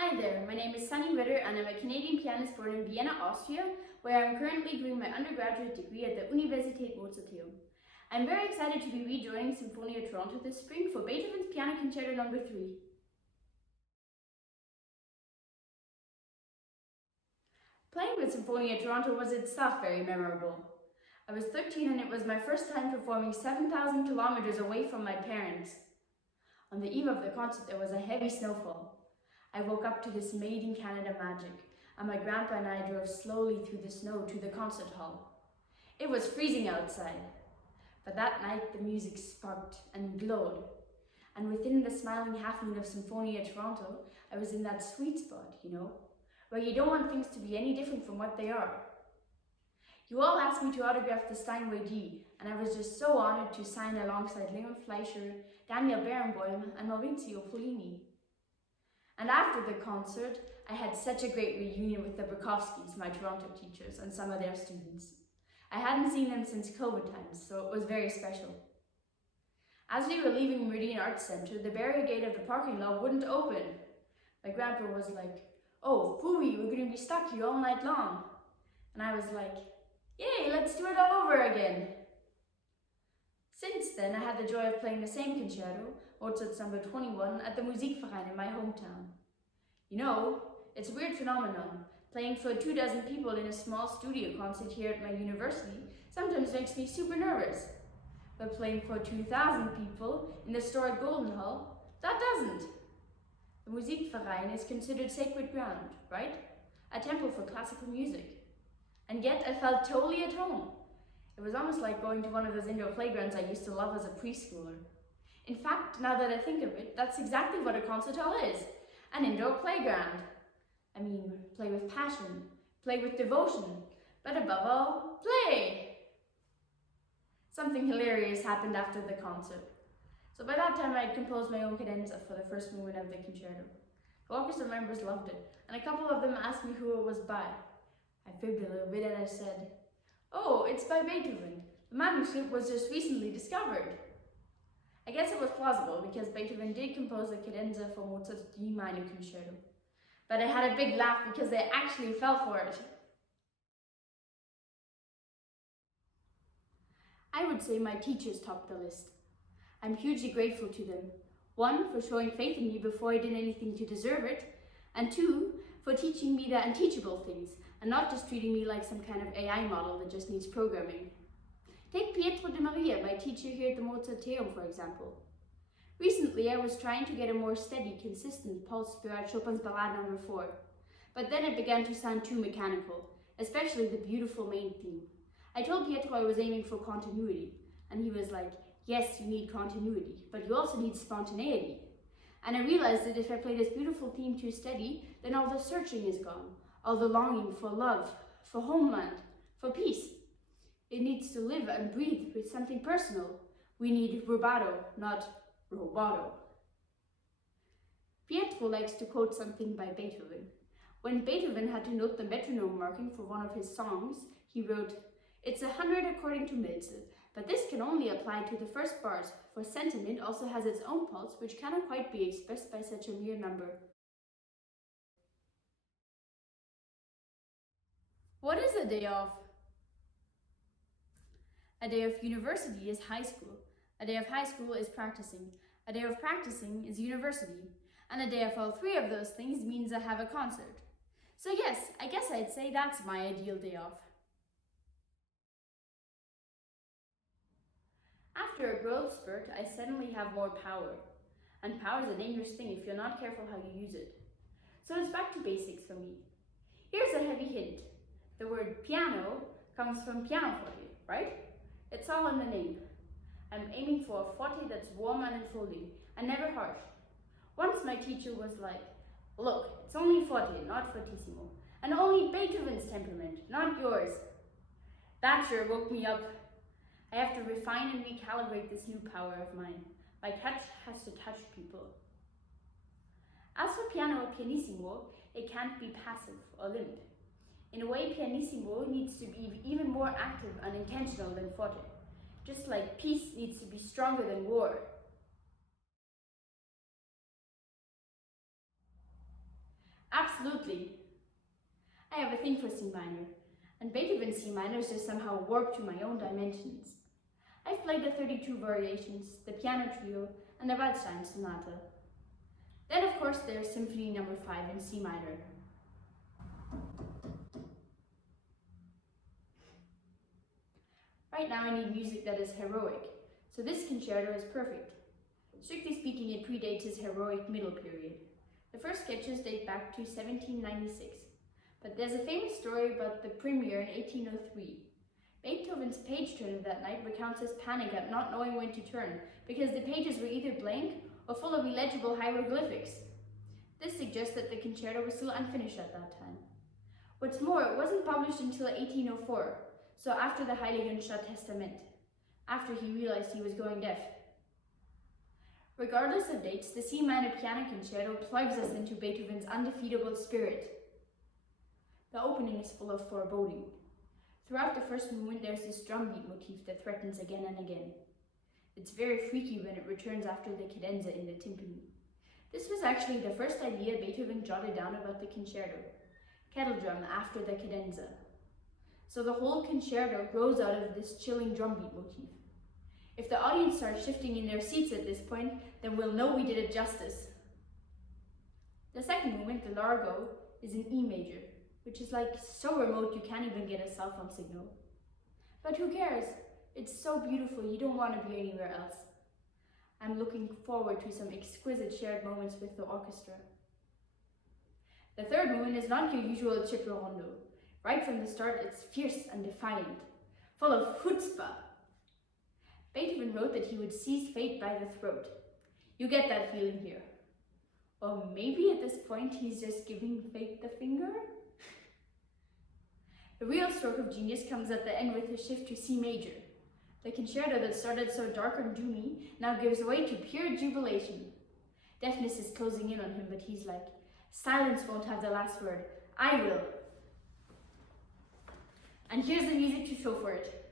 Hi there, my name is Sunny Ritter and I'm a Canadian pianist born in Vienna, Austria, where I'm currently doing my undergraduate degree at the Universität Mozarteum. I'm very excited to be rejoining Sinfonia Toronto this spring for Beethoven's Piano Concerto No. 3. Playing with Sinfonia Toronto was itself very memorable. I was 13 and it was my first time performing 7,000 kilometers away from my parents. On the eve of the concert there was a heavy snowfall. I woke up to this made in Canada magic, and my grandpa and I drove slowly through the snow to the concert hall. It was freezing outside, but that night the music sparked and glowed, and within the smiling half moon of Sinfonia Toronto, I was in that sweet spot, where you don't want things to be any different from what they are. You all asked me to autograph the Steinway G, and I was just so honored to sign alongside Leon Fleischer, Daniel Barenboim, and Maurizio Follini. And after the concert, I had such a great reunion with the Bukowskis, my Toronto teachers, and some of their students. I hadn't seen them since COVID times, so it was very special. As we were leaving Meridian Arts Centre, the barrier gate of the parking lot wouldn't open. My grandpa was like, "Oh, phooey, we're going to be stuck here all night long." And I was like, "Yay, let's do it all over again." Since then, I had the joy of playing the same concerto, Mozart's No. 21, at the Musikverein in my hometown. It's a weird phenomenon. Playing for 24 people in a small studio concert here at my university sometimes makes me super nervous. But playing for 2,000 people in the historic Golden Hall, that doesn't. The Musikverein is considered sacred ground, right? A temple for classical music. And yet I felt totally at home. It was almost like going to one of those indoor playgrounds I used to love as a preschooler. In fact, now that I think of it, that's exactly what a concert hall is. An indoor playground. Play with passion, play with devotion, but above all, play! Something hilarious happened after the concert. So by that time I had composed my own cadenza for the first movement of the concerto. The orchestra members loved it, and a couple of them asked me who it was by. I fibbed a little bit and I said, "Oh, it's by Beethoven. The manuscript was just recently discovered." I guess it was plausible because Beethoven did compose a cadenza for Mozart's D minor concerto. But I had a big laugh because they actually fell for it. I would say my teachers topped the list. I'm hugely grateful to them. 1, for showing faith in me before I did anything to deserve it, and 2, for teaching me the unteachable things and not just treating me like some kind of AI model that just needs programming. Take Pietro de Maria, my teacher here at the Mozarteum, for example. Recently, I was trying to get a more steady, consistent pulse throughout Chopin's Ballade No. 4, but then it began to sound too mechanical, especially the beautiful main theme. I told Pietro I was aiming for continuity, and he was like, "Yes, you need continuity, but you also need spontaneity." And I realized that if I play this beautiful theme too steady, then all the searching is gone, all the longing for love, for homeland, for peace. It needs to live and breathe with something personal. We need rubato, not rubato. Pietro likes to quote something by Beethoven. When Beethoven had to note the metronome marking for one of his songs, he wrote, "It's 100 according to Milze, but this can only apply to the first bars, for sentiment also has its own pulse which cannot quite be expressed by such a mere number." What is a day off? A day of university is high school. A day of high school is practicing. A day of practicing is university. And a day of all three of those things means I have a concert. So yes, I guess I'd say that's my ideal day off. After a growth spurt, I suddenly have more power. And power is a dangerous thing if you're not careful how you use it. So it's back to basics for me. Here's a heavy hint. The word piano comes from pianoforte, right? It's all in the name. I'm aiming for a forte that's warm and enfolding, and never harsh. Once my teacher was like, "Look, it's only forte, not fortissimo, and only Beethoven's temperament, not yours." That sure woke me up. I have to refine and recalibrate this new power of mine. My touch has to touch people. As for piano or pianissimo, it can't be passive or limp. In a way, pianissimo needs to be even more active and intentional than forte, just like peace needs to be stronger than war. Absolutely. I have a thing for C minor, and Beethoven's C minor is just somehow warped to my own dimensions. I've played the 32 variations, the piano trio, and the Weston sonata. Then of course there's Symphony No. 5 in C minor. Right now I need music that is heroic, so this concerto is perfect. Strictly speaking, it predates his heroic middle period. The first sketches date back to 1796, but there's a famous story about the premiere in 1803. Beethoven's page turner that night recounts his panic at not knowing when to turn, because the pages were either blank or full of illegible hieroglyphics. This suggests that the concerto was still unfinished at that time. What's more, it wasn't published until 1804, so after the Heiligenstadt Testament, after he realized he was going deaf. Regardless of dates, the C minor piano concerto plugs us into Beethoven's undefeatable spirit. The opening is full of foreboding. Throughout the first movement, there's this drumbeat motif that threatens again and again. It's very freaky when it returns after the cadenza in the timpani. This was actually the first idea Beethoven jotted down about the concerto, kettle drum after the cadenza. So the whole concerto grows out of this chilling drumbeat motif. If the audience starts shifting in their seats at this point, then we'll know we did it justice. The second movement, the Largo, is in E major, which is like so remote you can't even get a cell phone signal. But who cares? It's so beautiful, you don't want to be anywhere else. I'm looking forward to some exquisite shared moments with the orchestra. The third movement is not your usual ciprirondo. Right from the start, it's fierce and defiant, full of chutzpah. Beethoven wrote that he would seize fate by the throat. You get that feeling here. Or maybe at this point he's just giving fate the finger? The real stroke of genius comes at the end with a shift to C major. The concerto that started so dark and doomy now gives way to pure jubilation. Deafness is closing in on him, but he's like, silence won't have the last word. I will. And here's the music to show for it.